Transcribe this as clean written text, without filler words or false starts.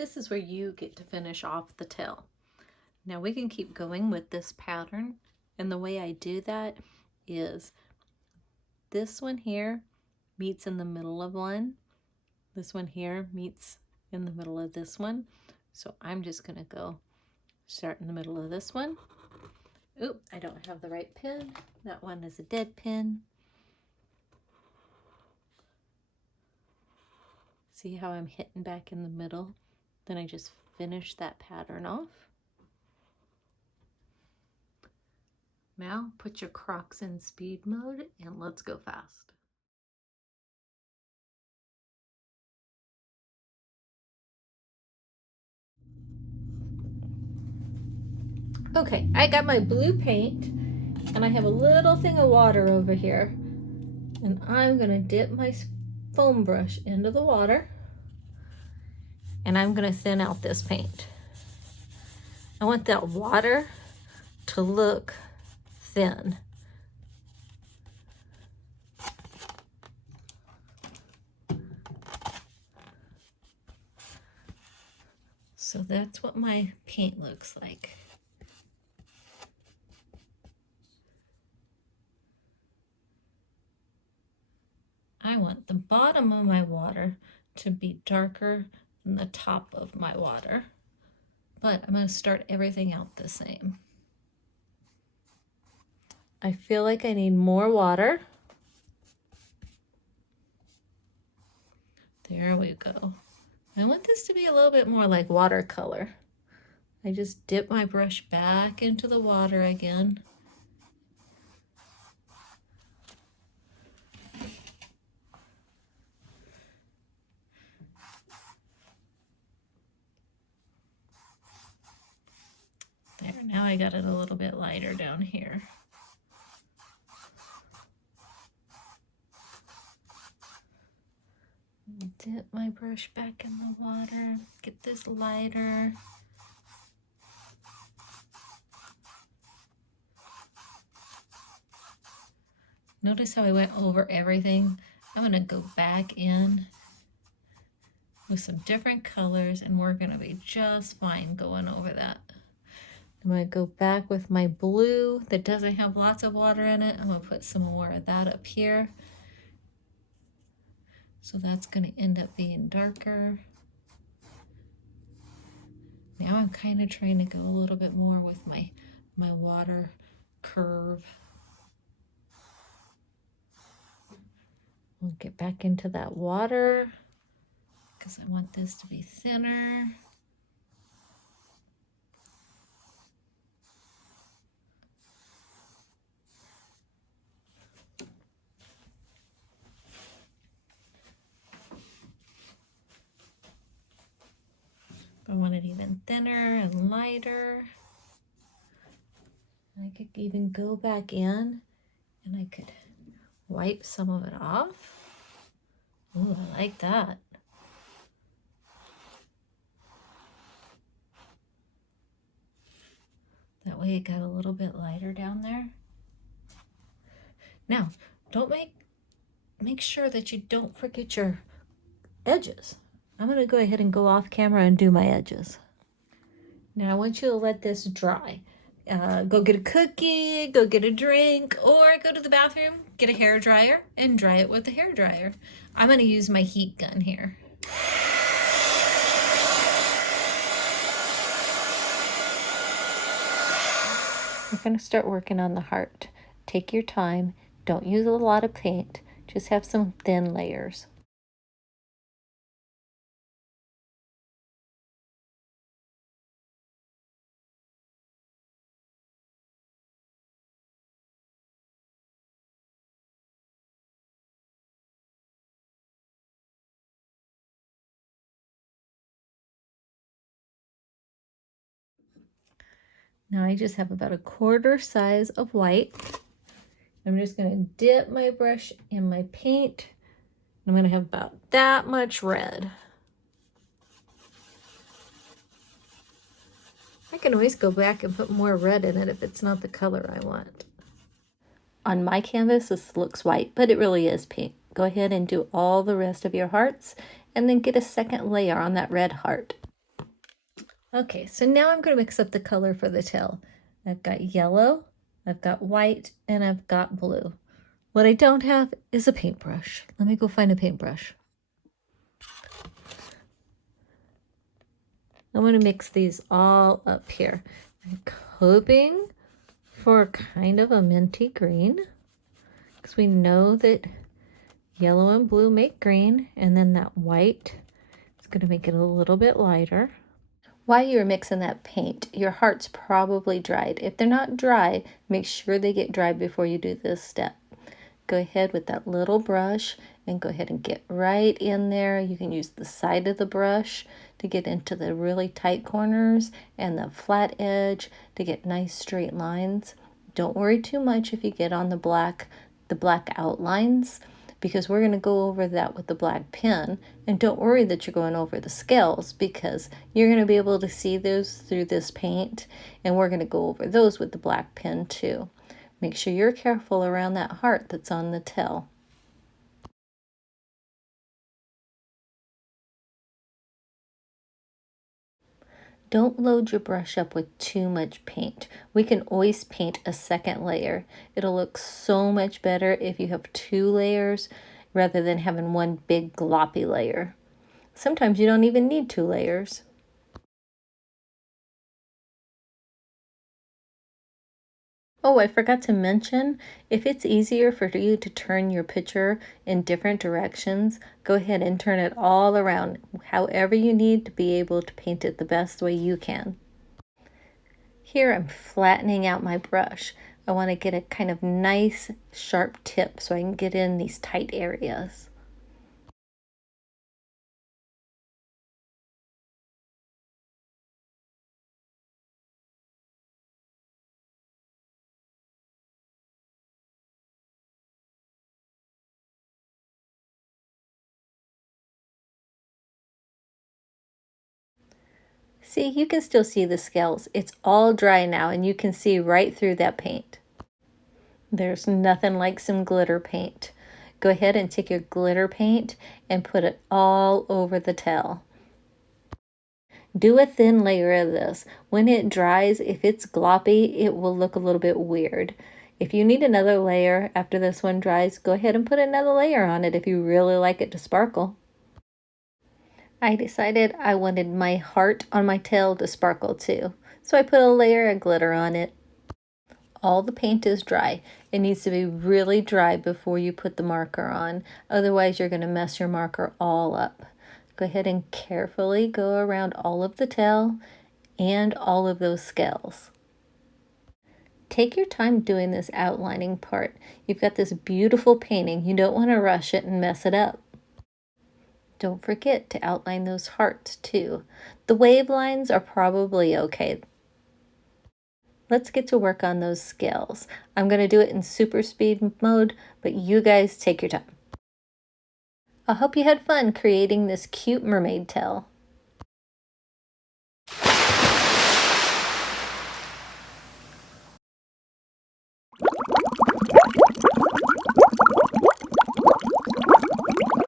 this is where you get to finish off the tail. Now we can keep going with this pattern, and the way I do that is this one here meets in the middle of one, this one here meets in the middle of this one, so I'm just gonna go start in the middle of this one. Oop, I don't have the right pin. That one is a dead pin. See how I'm hitting back in the middle? Then I just finish that pattern off. Now put your Crocs in speed mode and let's go fast. Okay, I got my blue paint and I have a little thing of water over here, and I'm gonna dip my foam brush into the water and I'm gonna thin out this paint. I want that water to look thin. So that's what my paint looks like. I want the bottom of my water to be darker than the top of my water, but I'm going to start everything out the same. I feel like I need more water. There we go. I want this to be a little bit more like watercolor. I just dip my brush back into the water again. There, now I got it a little bit lighter down here. Dip my brush back in the water, get this lighter. Notice how I went over everything. I'm going to go back in with some different colors and we're going to be just fine going over that. I'm going to go back with my blue that doesn't have lots of water in it. I'm going to put some more of that up here. So that's going to end up being darker. Now I'm kind of trying to go a little bit more with my water curve. We'll get back into that water because I want this to be thinner. I want it even thinner and lighter. I could even go back in and I could wipe some of it off. Ooh, I like that. That way it got a little bit lighter down there. Now, make sure that you don't forget your edges. I'm going to go ahead and go off camera and do my edges. Now I want you to let this dry. Go get a cookie, go get a drink, or go to the bathroom, get a hair dryer, and dry it with the hair dryer. I'm going to use my heat gun here. We're going to start working on the heart. Take your time. Don't use a lot of paint. Just have some thin layers. Now I just have about a quarter size of white. I'm just going to dip my brush in my paint. I'm going to have about that much red. I can always go back and put more red in it if it's not the color I want. On my canvas, this looks white, but it really is pink. Go ahead and do all the rest of your hearts and then get a second layer on that red heart. Okay, so now I'm going to mix up the color for the tail. I've got yellow, I've got white, and I've got blue. What I don't have is a paintbrush. Let me go find a paintbrush. I want to mix these all up here. I'm hoping for kind of a minty green, because we know that yellow and blue make green, and then that white is going to make it a little bit lighter. While you're mixing that paint, your heart's probably dried. If they're not dry, make sure they get dry before you do this step. Go ahead with that little brush and go ahead and get right in there. You can use the side of the brush to get into the really tight corners and the flat edge to get nice straight lines. Don't worry too much if you get on the black outlines, because we're going to go over that with the black pen. And don't worry that you're going over the scales, because you're going to be able to see those through this paint, and we're going to go over those with the black pen too. Make sure you're careful around that heart that's on the tail. Don't load your brush up with too much paint. We can always paint a second layer. It'll look so much better if you have 2 layers rather than having one big gloppy layer. Sometimes you don't even need 2 layers. Oh, I forgot to mention, if it's easier for you to turn your picture in different directions, go ahead and turn it all around, however you need to be able to paint it the best way you can. Here I'm flattening out my brush. I want to get a kind of nice sharp tip so I can get in these tight areas. See, you can still see the scales. It's all dry now and you can see right through that paint. There's nothing like some glitter paint. Go ahead and take your glitter paint and put it all over the tail. Do a thin layer of this. When it dries, if it's gloppy, it will look a little bit weird. If you need another layer after this one dries, go ahead and put another layer on it if you really like it to sparkle. I decided I wanted my heart on my tail to sparkle too, so I put a layer of glitter on it. All the paint is dry. It needs to be really dry before you put the marker on, otherwise you're going to mess your marker all up. Go ahead and carefully go around all of the tail and all of those scales. Take your time doing this outlining part. You've got this beautiful painting. You don't want to rush it and mess it up. Don't forget to outline those hearts too. The wave lines are probably okay. Let's get to work on those scales. I'm going to do it in super speed mode, but you guys take your time. I hope you had fun creating this cute mermaid tail.